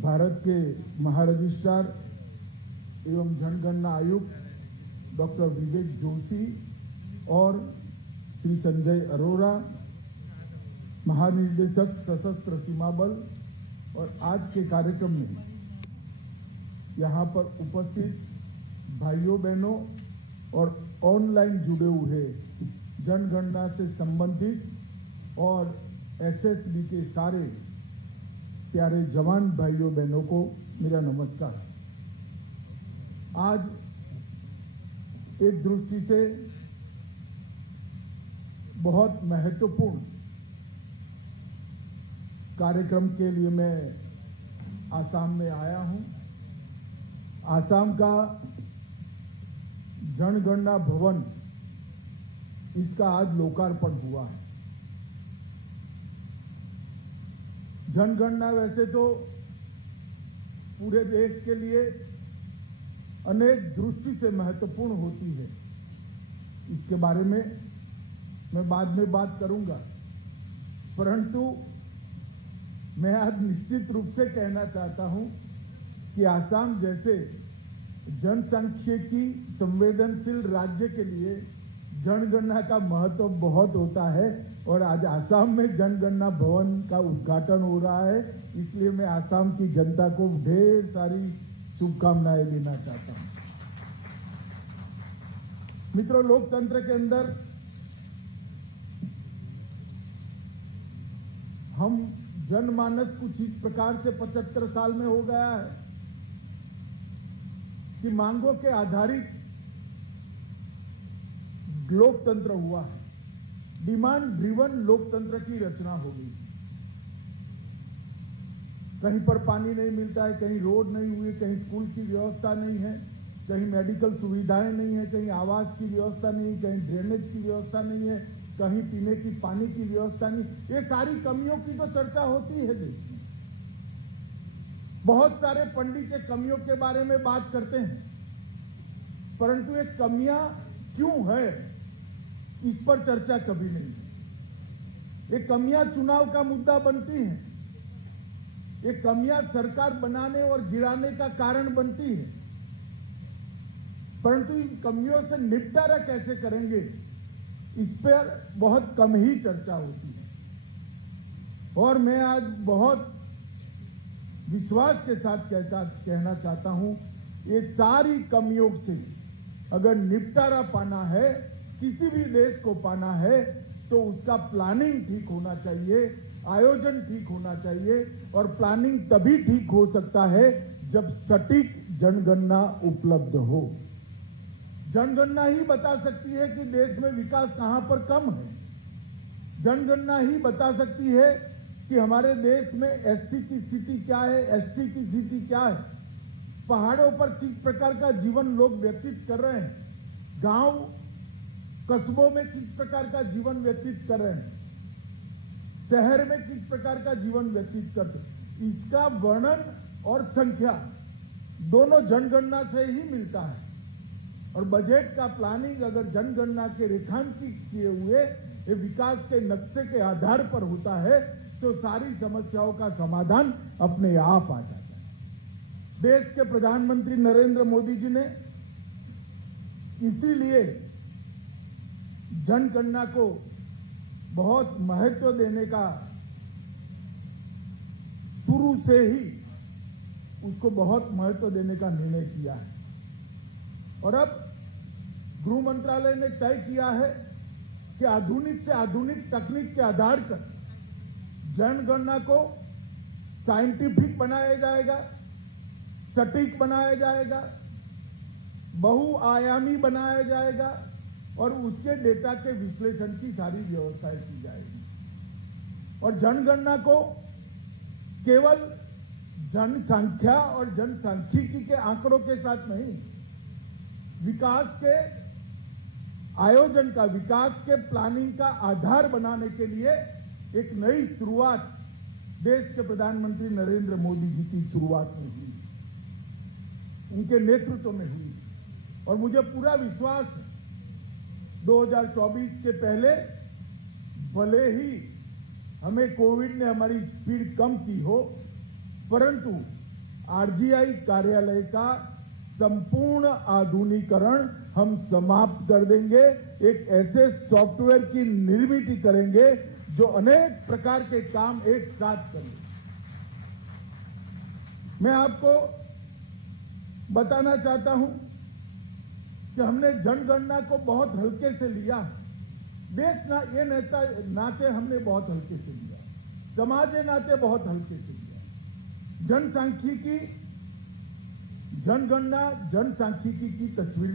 भारत के महारजिस्ट्रार एवं जनगणना आयुक्त डॉक्टर विवेक जोशी और श्री संजय अरोरा, महानिदेशक सशस्त्र सीमा बल, और आज के कार्यक्रम में यहाँ पर उपस्थित भाइयों बहनों और ऑनलाइन जुड़े हुए जनगणना से संबंधित और एसएसबी के सारे प्यारे जवान भाइयों बहनों को मेरा नमस्कार। आज एक दृष्टि से बहुत महत्वपूर्ण कार्यक्रम के लिए मैं आसाम में आया हूं। आसाम का जनगणना भवन, इसका आज लोकार्पण हुआ है। जनगणना वैसे तो पूरे देश के लिए अनेक दृष्टि से महत्वपूर्ण होती है, इसके बारे में मैं बाद में बात करूंगा, परंतु मैं आज निश्चित रूप से कहना चाहता हूं कि आसाम जैसे जनसांख्यिकी संवेदनशील राज्य के लिए जनगणना का महत्व बहुत होता है और आज आसाम में जनगणना भवन का उद्घाटन हो रहा है, इसलिए मैं आसाम की जनता को ढेर सारी शुभकामनाएं देना चाहता हूं। मित्रों, लोकतंत्र के अंदर हम जनमानस कुछ इस प्रकार से 75 साल में हो गया है कि मांगों के आधारित लोकतंत्र हुआ है। डिमांड ड्रिवन लोकतंत्र की रचना हो गई। कहीं पर पानी नहीं मिलता है, कहीं रोड नहीं हुई, कहीं स्कूल की व्यवस्था नहीं है, कहीं मेडिकल सुविधाएं नहीं है, कहीं आवास की व्यवस्था नहीं, कहीं ड्रेनेज की व्यवस्था नहीं है, कहीं पीने की पानी की व्यवस्था नहीं। ये सारी कमियों की तो चर्चा होती है देश में। बहुत सारे पंडित ये कमियों के बारे में बात करते हैं, परंतु ये कमियां क्यों है, इस पर चर्चा कभी नहीं है। ये कमियां चुनाव का मुद्दा बनती हैं, ये कमियां सरकार बनाने और गिराने का कारण बनती है, परंतु इन कमियों से निपटारा कैसे करेंगे, इस पर बहुत कम ही चर्चा होती है। और मैं आज बहुत विश्वास के साथ कहना चाहता हूं, ये सारी कमियों से अगर निपटारा पाना है, किसी भी देश को पाना है, तो उसका प्लानिंग ठीक होना चाहिए, आयोजन ठीक होना चाहिए, और प्लानिंग तभी ठीक हो सकता है जब सटीक जनगणना उपलब्ध हो। जनगणना ही बता सकती है कि देश में विकास कहां पर कम है। जनगणना ही बता सकती है कि हमारे देश में एससी की स्थिति क्या है, एसटी की स्थिति क्या है, पहाड़ों पर किस प्रकार का जीवन लोग व्यतीत कर रहे हैं, गांव कस्बों में किस प्रकार का जीवन व्यतीत कर रहे हैं, शहर में किस प्रकार का जीवन व्यतीत करते हैं, इसका वर्णन और संख्या दोनों जनगणना से ही मिलता है। और बजट का प्लानिंग अगर जनगणना के रेखांकित किए हुए विकास के नक्शे के आधार पर होता है, तो सारी समस्याओं का समाधान अपने आप आ जाता है। देश के प्रधानमंत्री नरेंद्र मोदी जी ने इसीलिए जनगणना को बहुत महत्व देने का, शुरू से ही उसको बहुत महत्व देने का निर्णय किया है। और अब गृह मंत्रालय ने तय किया है कि आधुनिक से आधुनिक तकनीक के आधार पर जनगणना को साइंटिफिक बनाया जाएगा, सटीक बनाया जाएगा, बहुआयामी बनाया जाएगा और उसके डेटा के विश्लेषण की सारी व्यवस्थाएं की जाएगी। और जनगणना को केवल जनसंख्या और जनसांख्यिकी के आंकड़ों के साथ नहीं, विकास के आयोजन का, विकास के प्लानिंग का आधार बनाने के लिए एक नई शुरुआत देश के प्रधानमंत्री नरेंद्र मोदी जी की शुरुआत में हुई, उनके नेतृत्व में हुई। और मुझे पूरा विश्वास है 2024 के पहले भले ही हमें कोविड ने हमारी स्पीड कम की हो, परंतु आरजीआई कार्यालय का संपूर्ण आधुनिकीकरण हम समाप्त कर देंगे। एक ऐसे सॉफ्टवेयर की निर्मित करेंगे जो अनेक प्रकार के काम एक साथ करेंगे। मैं आपको बताना चाहता हूं कि हमने जनगणना को बहुत हल्के से लिया। ये नाते हमने बहुत हल्के से लिया, समाज के नाते बहुत हल्के से लिया। जनसांख्यिकी, जनगणना जनसांख्यिकी की तस्वीर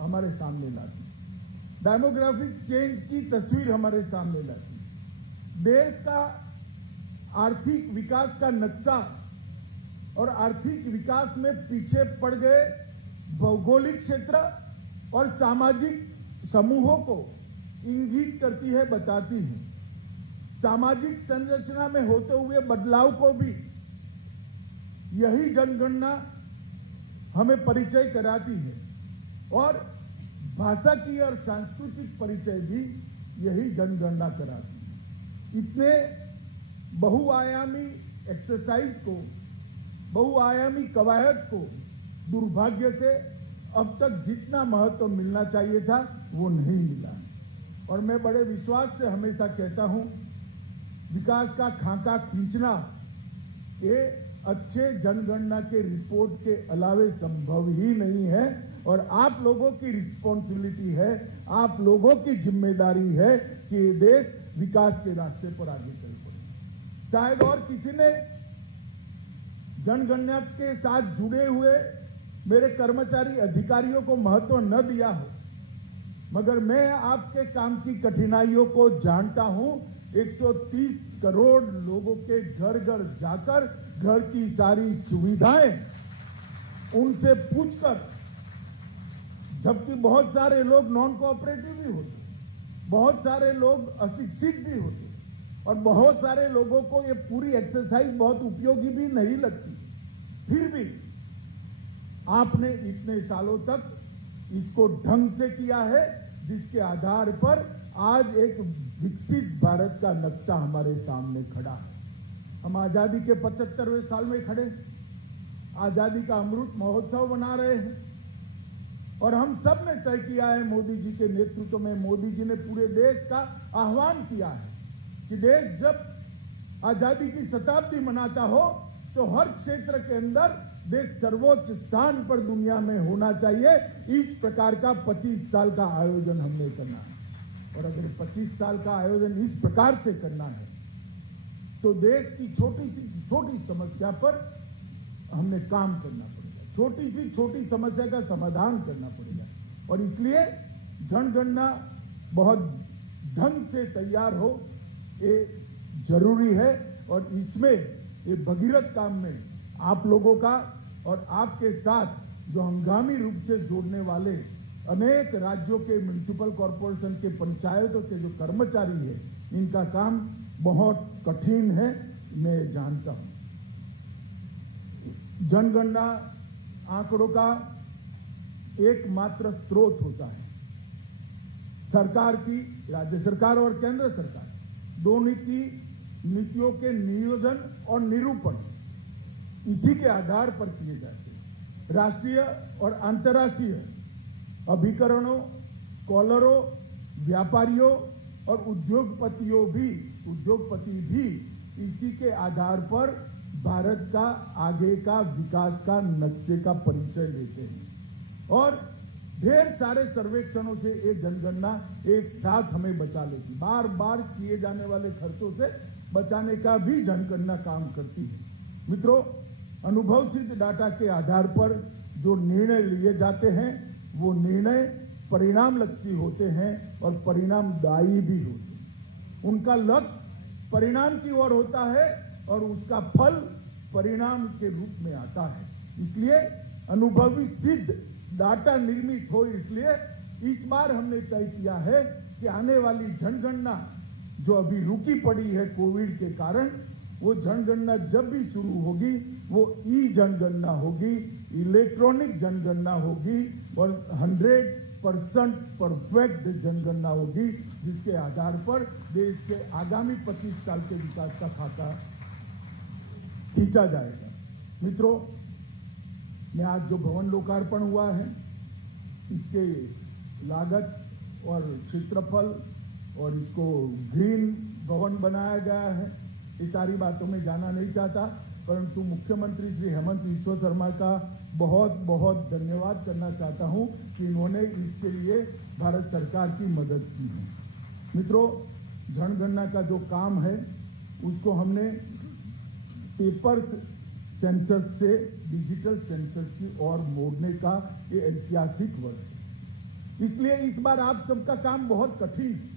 हमारे सामने लाती, डेमोग्राफिक चेंज की तस्वीर हमारे सामने लाती, देश का आर्थिक विकास का नक्शा और आर्थिक विकास में पीछे पड़ गए भौगोलिक क्षेत्र और सामाजिक समूहों को इंगित करती है, बताती है। सामाजिक संरचना में होते हुए बदलाव को भी यही जनगणना हमें परिचय कराती है और भाषा की और सांस्कृतिक परिचय भी यही जनगणना कराती है। इतने बहुआयामी एक्सरसाइज को, बहुआयामी कवायद को दुर्भाग्य से अब तक जितना महत्व मिलना चाहिए था वो नहीं मिला। और मैं बड़े विश्वास से हमेशा कहता हूं, विकास का खाका खींचना ये अच्छे जनगणना के रिपोर्ट के अलावे संभव ही नहीं है। और आप लोगों की रिस्पॉन्सिबिलिटी है, आप लोगों की जिम्मेदारी है कि ये देश विकास के रास्ते पर आगे चल पड़े। शायद और किसी ने जनगणना के साथ जुड़े हुए मेरे कर्मचारी अधिकारियों को महत्व न दिया हो, मगर मैं आपके काम की कठिनाइयों को जानता हूं। 130 करोड़ लोगों के घर घर जाकर घर की सारी सुविधाएं उनसे पूछकर, जबकि बहुत सारे लोग नॉन कोऑपरेटिव भी होते, बहुत सारे लोग अशिक्षित भी होते और बहुत सारे लोगों को ये पूरी एक्सरसाइज बहुत उपयोगी भी नहीं लगती, फिर भी आपने इतने सालों तक इसको ढंग से किया है, जिसके आधार पर आज एक विकसित भारत का नक्शा हमारे सामने खड़ा है। हम आजादी के 75वें साल में खड़े, आजादी का अमृत महोत्सव मना रहे हैं और हम सब ने तय किया है, मोदी जी के नेतृत्व में मोदी जी ने पूरे देश का आह्वान किया है कि देश जब आजादी की शताब्दी मनाता हो तो हर क्षेत्र के अंदर देश सर्वोच्च स्थान पर दुनिया में होना चाहिए। इस प्रकार का 25 साल का आयोजन हमने करना है और अगर 25 साल का आयोजन इस प्रकार से करना है तो देश की छोटी सी छोटी समस्या पर हमने काम करना पड़ेगा, छोटी सी छोटी समस्या का समाधान करना पड़ेगा। और इसलिए जनगणना बहुत ढंग से तैयार हो ये जरूरी है और इसमें ये भगीरथ काम में आप लोगों का और आपके साथ जो हंगामी रूप से जोड़ने वाले अनेक राज्यों के म्युनिसिपल कॉरपोरेशन के पंचायतों के जो कर्मचारी है, इनका काम बहुत कठिन है, मैं जानता हूं। जनगणना आंकड़ों का एकमात्र स्रोत होता है। सरकार की, राज्य सरकार और केंद्र सरकार दोनों की नीतियों के नियोजन और निरूपण इसी के आधार पर किए जाते हैं। राष्ट्रीय और अंतर्राष्ट्रीय अभिकरणों, स्कॉलरों, व्यापारियों और उद्योगपति भी इसी के आधार पर भारत का आगे का विकास का नक्शे का परिचय लेते हैं और ढेर सारे सर्वेक्षणों से ये जनगणना एक साथ हमें बचा लेती, बार बार किए जाने वाले खर्चों से बचाने का भी जनगणना काम करती है। मित्रों, अनुभव सिद्ध डाटा के आधार पर जो निर्णय लिए जाते हैं वो निर्णय परिणाम लक्ष्य होते हैं और परिणामदायी भी होते हैं। उनका लक्ष्य परिणाम की ओर होता है और उसका फल परिणाम के रूप में आता है। इसलिए अनुभवी सिद्ध डाटा निर्मित हो, इसलिए इस बार हमने तय किया है कि आने वाली जनगणना जो अभी रुकी पड़ी है कोविड के कारण, वो जनगणना जब भी शुरू होगी वो ई जनगणना होगी, इलेक्ट्रॉनिक जनगणना होगी और 100% परफेक्ट जनगणना होगी, जिसके आधार पर देश के आगामी 25 साल के विकास का खाका खींचा जाएगा। मित्रों, मैं आज जो भवन लोकार्पण हुआ है, इसके लागत और क्षेत्रफल और इसको ग्रीन भवन बनाया गया है, ये सारी बातों में जाना नहीं चाहता, परंतु मुख्यमंत्री श्री हेमंत विश्व शर्मा का बहुत बहुत धन्यवाद करना चाहता हूं कि इन्होंने इसके लिए भारत सरकार की मदद की है। मित्रों, जनगणना का जो काम है उसको हमने पेपर सेंसस से डिजिटल सेंसस की ओर मोड़ने का ये ऐतिहासिक वर्ष है। इसलिए इस बार आप सबका काम बहुत कठिन है।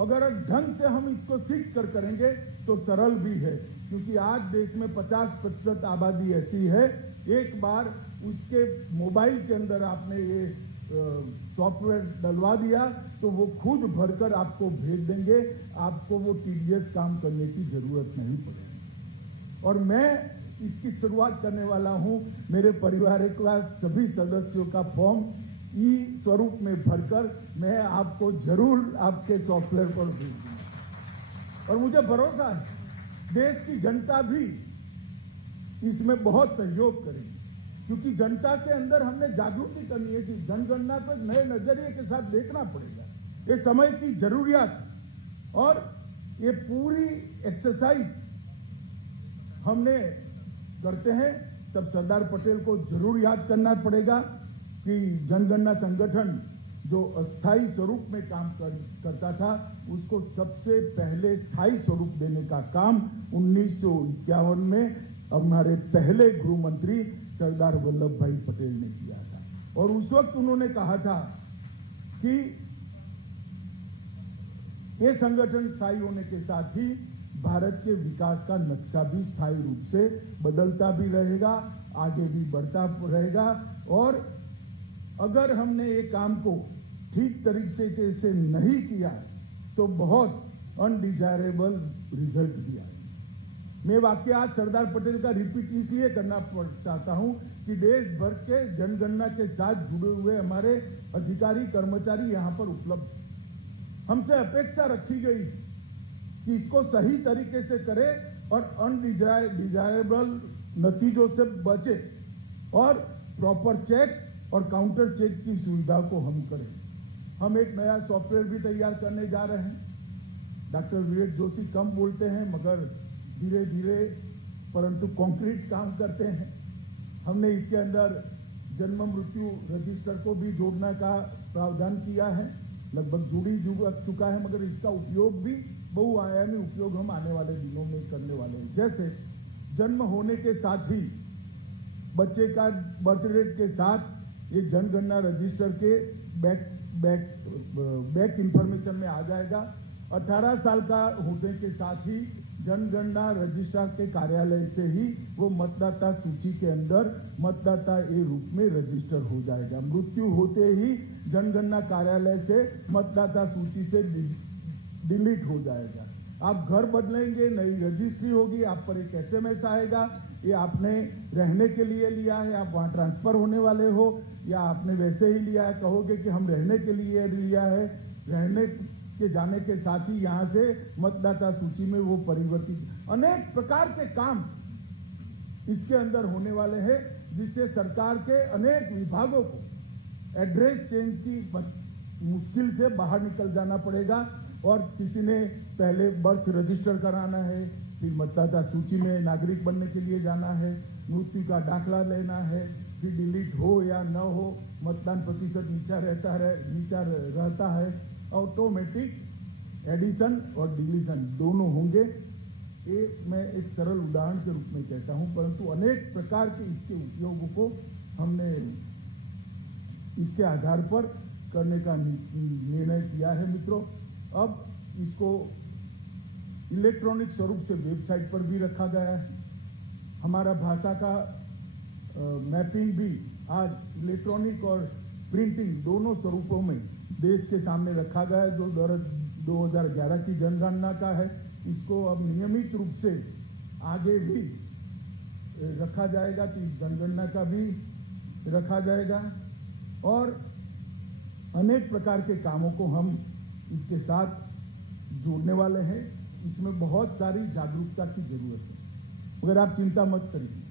अगर ढंग से हम इसको सीख कर करेंगे तो सरल भी है, क्योंकि आज देश में 50% आबादी ऐसी है, एक बार उसके मोबाइल के अंदर आपने ये सॉफ्टवेयर डलवा दिया तो वो खुद भरकर आपको भेज देंगे, आपको वो टीडीएस काम करने की जरूरत नहीं पड़ेगी। और मैं इसकी शुरुआत करने वाला हूं, मेरे परिवार के सभी सदस्यों का फॉर्म ई स्वरूप में भरकर मैं आपको जरूर आपके सॉफ्टवेयर पर भेज दूंगा। और मुझे भरोसा है देश की जनता भी इसमें बहुत सहयोग करेगी, क्योंकि जनता के अंदर हमने जागृति करनी है कि जनगणना को नए नजरिए के साथ देखना पड़ेगा। ये समय की जरूरियात और ये पूरी एक्सरसाइज हमने करते हैं, तब सरदार पटेल को जरूर याद करना पड़ेगा कि जनगणना संगठन जो अस्थायी स्वरूप में काम करता था, उसको सबसे पहले स्थायी स्वरूप देने का काम 1951 में हमारे पहले गृह मंत्री सरदार वल्लभ भाई पटेल ने किया था। और उस वक्त उन्होंने कहा था कि ये संगठन स्थायी होने के साथ ही भारत के विकास का नक्शा भी स्थायी रूप से बदलता भी रहेगा, आगे भी बढ़ता रहेगा। और अगर हमने ये काम को ठीक तरीके से नहीं किया तो बहुत अनडिजायरेबल रिजल्ट भी आए। मैं वाकई आज सरदार पटेल का रिपीट इसलिए करना चाहता हूं कि देश भर के जनगणना के साथ जुड़े हुए हमारे अधिकारी कर्मचारी यहां पर उपलब्ध हैं। हमसे अपेक्षा रखी गई कि इसको सही तरीके से करें और अनडिजायरेबल नतीजों से बचे और प्रॉपर चेक और काउंटर चेक की सुविधा को हम करें। हम एक नया सॉफ्टवेयर भी तैयार करने जा रहे हैं। डॉक्टर विवेक जोशी कम बोलते हैं मगर धीरे धीरे परंतु कॉन्क्रीट काम करते हैं। हमने इसके अंदर जन्म मृत्यु रजिस्टर को भी जोड़ने का प्रावधान किया है, लगभग जुड़ चुका है, मगर इसका उपयोग भी बहुआयामी उपयोग हम आने वाले दिनों में करने वाले हैं। जैसे जन्म होने के साथ ही बच्चे का बर्थ डेट के साथ ये जनगणना रजिस्टर के बैक इंफॉर्मेशन में आ जाएगा। 18 साल का होने के साथ ही जनगणना रजिस्ट्रार के कार्यालय से ही वो मतदाता सूची के अंदर मतदाता ए रूप में रजिस्टर हो जाएगा। मृत्यु होते ही जनगणना कार्यालय से मतदाता सूची से डिलीट हो जाएगा। आप घर बदलेंगे, नई रजिस्ट्री होगी, आप पर एक SMS आएगा, ये आपने रहने के लिए लिया है, आप वहां ट्रांसफर होने वाले हो, या आपने वैसे ही लिया है, कहोगे कि हम रहने के लिए लिया है, रहने के जाने के साथ ही यहां से मतदाता सूची में वो परिवर्तित अनेक प्रकार के काम इसके अंदर होने वाले हैं, जिससे सरकार के अनेक विभागों को एड्रेस चेंज की मुश्किल से बाहर निकल जाना पड़ेगा। और किसी ने पहले बर्थ रजिस्टर कराना है, फिर मतदाता सूची में नागरिक बनने के लिए जाना है, मृत्यु का दाखला लेना है, फिर डिलीट हो या न हो मतदान प्रतिशत नीचा रहता है, ऑटोमेटिक एडिशन और डिलीशन दोनों होंगे। ये मैं एक सरल उदाहरण के रूप में कहता हूं, परंतु अनेक प्रकार के इसके उपयोगों को हमने इसके आधार पर करने का निर्णय किया है। मित्रों, अब इसको इलेक्ट्रॉनिक स्वरूप से वेबसाइट पर भी रखा गया है। हमारा भाषा का मैपिंग भी आज इलेक्ट्रॉनिक और प्रिंटिंग दोनों स्वरूपों में देश के सामने रखा गया है। जो 2011 की जनगणना का है, इसको अब नियमित रूप से आगे भी रखा जाएगा, तो इस जनगणना का भी रखा जाएगा और अनेक प्रकार के कामों को हम इसके साथ जोड़ने वाले हैं। इसमें बहुत सारी जागरूकता की जरूरत है, मगर आप चिंता मत करिए,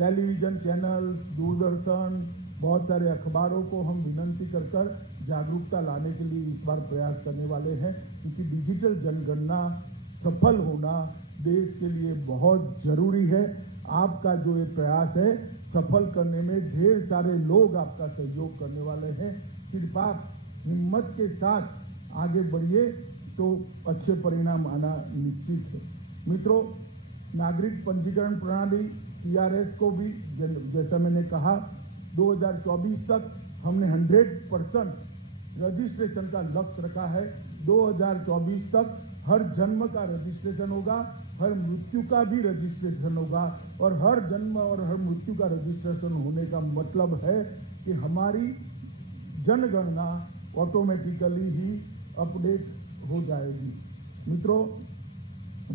टेलीविजन चैनल्स, दूरदर्शन, बहुत सारे अखबारों को हम विनंती कर जागरूकता लाने के लिए इस बार प्रयास करने वाले हैं, क्योंकि डिजिटल जनगणना सफल होना देश के लिए बहुत जरूरी है। आपका जो ये प्रयास है सफल करने में ढेर सारे लोग आपका सहयोग करने वाले हैं। सिर्फ आप हिम्मत के साथ आगे बढ़िए तो अच्छे परिणाम आना निश्चित है। मित्रों, नागरिक पंजीकरण प्रणाली CRS को भी जैसा मैंने कहा 2024 तक हमने 100% रजिस्ट्रेशन का लक्ष्य रखा है। 2024 तक हर जन्म का रजिस्ट्रेशन होगा, हर मृत्यु का भी रजिस्ट्रेशन होगा, और हर जन्म और हर मृत्यु का रजिस्ट्रेशन होने का मतलब है कि हमारी जनगणना ऑटोमेटिकली ही अपडेट हो जाएगी। मित्रों,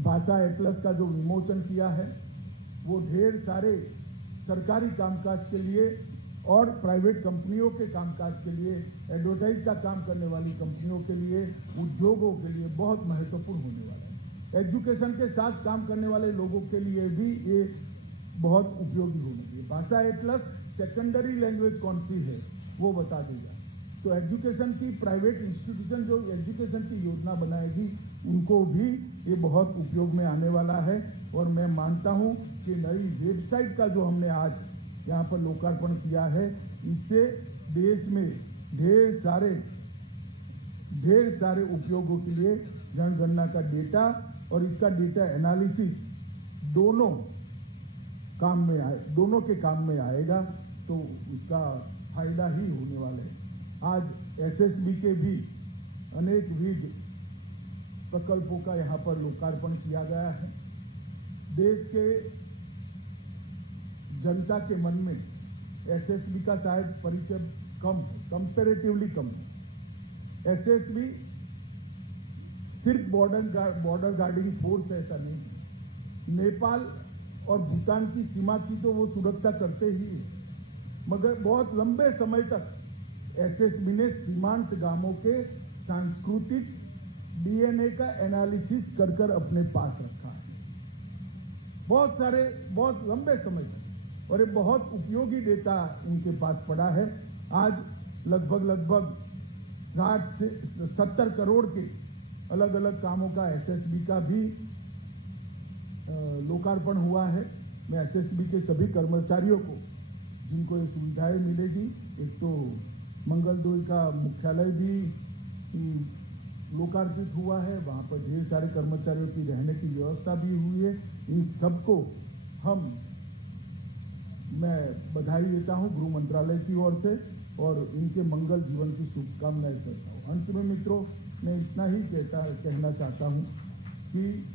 भाषा एटलस का जो विमोचन किया है वो ढेर सारे सरकारी कामकाज के लिए और प्राइवेट कंपनियों के कामकाज के लिए, एडवर्टाइज का काम करने वाली कंपनियों के लिए, उद्योगों के लिए बहुत महत्वपूर्ण होने वाला है। एजुकेशन के साथ काम करने वाले लोगों के लिए भी ये बहुत उपयोगी होने चाहिए। भाषा एटलस सेकेंडरी लैंग्वेज कौन सी है वो बता देगा। तो एजुकेशन की प्राइवेट इंस्टीट्यूशन जो एजुकेशन की योजना बनाएगी उनको भी ये बहुत उपयोग में आने वाला है। और मैं मानता हूं कि नई वेबसाइट का जो हमने आज यहाँ पर लोकार्पण किया है, इससे देश में ढेर सारे उपयोगों के लिए जनगणना का डेटा और इसका डेटा एनालिसिस दोनों के काम में आएगा, तो उसका फायदा ही होने वाला है। आज SSB के भी अनेक विध प्रकल्पों का यहाँ पर लोकार्पण किया गया है। देश के जनता के मन में SSB का शायद परिचय कम है, कंपैरेटिवली कम है। SSB सिर्फ बॉर्डर गार्डिंग फोर्स ऐसा नहीं है। नेपाल और भूटान की सीमा की तो वो सुरक्षा करते ही है, मगर बहुत लंबे समय तक SSB ने सीमांत गांवों के सांस्कृतिक DNA का एनालिसिस कर अपने पास रखा है, बहुत लंबे समय तक, और ये बहुत उपयोगी डेटा उनके पास पड़ा है। आज लगभग 60 से 70 करोड़ के अलग अलग कामों का SSB का भी लोकार्पण हुआ है। मैं SSB के सभी कर्मचारियों को, जिनको ये सुविधाएं मिलेगी, एक तो मंगलदोई का मुख्यालय भी लोकार्पित हुआ है, वहां पर ढेर सारे कर्मचारियों की रहने की व्यवस्था भी हुई है। इन सबको मैं बधाई देता हूं गृह मंत्रालय की ओर से और इनके मंगल जीवन की शुभकामनाएं करता हूं। अंत में मित्रों, मैं इतना ही कहना चाहता हूं कि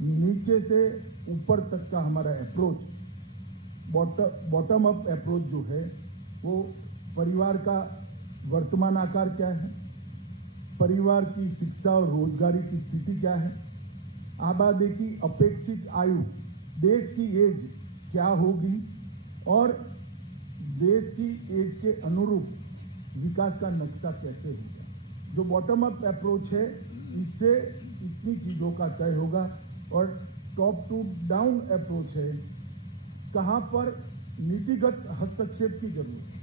नीचे से ऊपर तक का हमारा अप्रोच, बॉटम अप अप्रोच जो है, वो परिवार का वर्तमान आकार क्या है, परिवार की शिक्षा और रोजगारी की स्थिति क्या है, आबादी की अपेक्षित आयु, देश की एज क्या होगी और देश की एज के अनुरूप विकास का नक्शा कैसे होगा। जो बॉटम अप अप्रोच है, इससे इतनी चीजों का तय होगा। और टॉप टू डाउन अप्रोच है, कहां पर नीतिगत हस्तक्षेप की जरूरत है,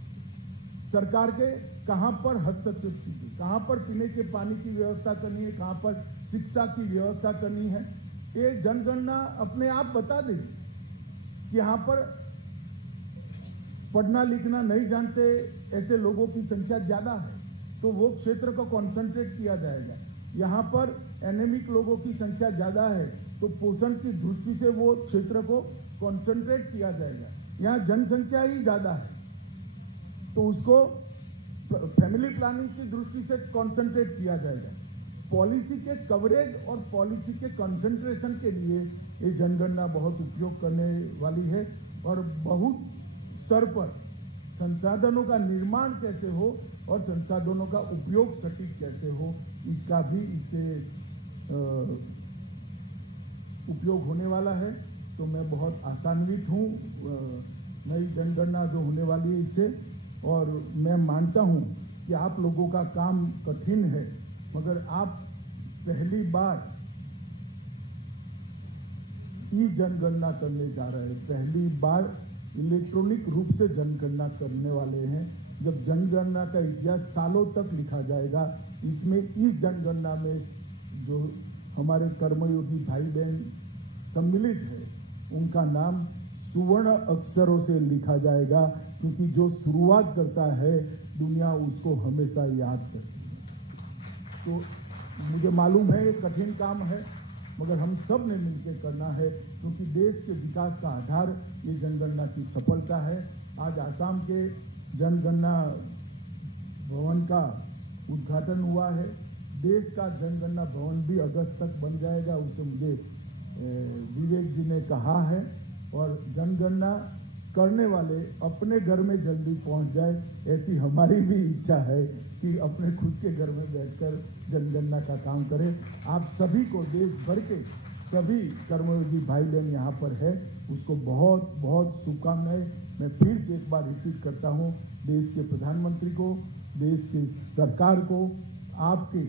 सरकार के कहां पर हस्तक्षेप की, कहां पर पीने के पानी की व्यवस्था करनी है, कहां पर शिक्षा की व्यवस्था करनी है, ये जनगणना अपने आप बता देगी कि यहां पर पढ़ना लिखना नहीं जानते ऐसे लोगों की संख्या ज्यादा है, तो वो क्षेत्र को कॉन्सेंट्रेट किया जाएगा। यहां पर एनेमिक लोगों की संख्या ज्यादा है, तो पोषण की दृष्टि से वो क्षेत्र को कॉन्सेंट्रेट किया जाएगा। यहाँ जनसंख्या ही ज्यादा है, तो उसको फैमिली प्लानिंग की दृष्टि से कॉन्सेंट्रेट किया जाएगा। पॉलिसी के कवरेज और पॉलिसी के कंसंट्रेशन के लिए ये जनगणना बहुत उपयोग करने वाली है। और बहुत स्तर पर संसाधनों का निर्माण कैसे हो और संसाधनों का उपयोग सटीक कैसे हो, इसका भी इससे उपयोग होने वाला है। तो मैं बहुत आशान्वित हूँ नई जनगणना जो होने वाली है इससे, और मैं मानता हूँ कि आप लोगों का काम कठिन है, मगर आप पहली बार ई जनगणना करने जा रहे हैं। पहली बार इलेक्ट्रॉनिक रूप से जनगणना करने वाले हैं। जब जनगणना का इतिहास सालों तक लिखा जाएगा, इसमें इस जनगणना में जो हमारे कर्मयोगी भाई बहन सम्मिलित है, उनका नाम सुवर्ण अक्षरों से लिखा जाएगा, क्योंकि जो शुरुआत करता है दुनिया उसको हमेशा याद करती है। तो मुझे मालूम है ये कठिन काम है, मगर हम सब ने मिलकर करना है, क्योंकि देश के विकास का आधार ये जनगणना की सफलता है। आज आसाम के जनगणना भवन का उद्घाटन हुआ है। देश का जनगणना भवन भी अगस्त तक बन जाएगा, उसे मुझे विवेक जी ने कहा है। और जनगणना करने वाले अपने घर में जल्दी पहुंच जाए, ऐसी हमारी भी इच्छा है कि अपने खुद के घर में बैठकर जनगणना का काम करें। आप सभी को, देश भर के सभी कर्मयोगी भाई बहन यहाँ पर है, उसको बहुत बहुत शुभकामनाएं। मैं फिर से एक बार रिपीट करता हूँ, देश के प्रधानमंत्री को, देश की सरकार को आपके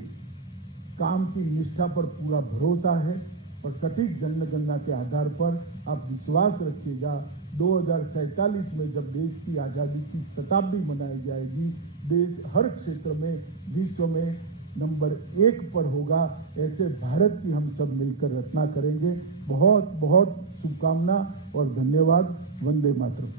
काम की निष्ठा पर पूरा भरोसा है और सटीक जनगणना के आधार पर आप विश्वास रखिएगा। 2047 में जब देश की आजादी की शताब्दी मनाई जाएगी, देश हर क्षेत्र में विश्व में नंबर 1 पर होगा। ऐसे भारत की हम सब मिलकर रचना करेंगे। बहुत बहुत शुभकामना और धन्यवाद। वंदे मातरम।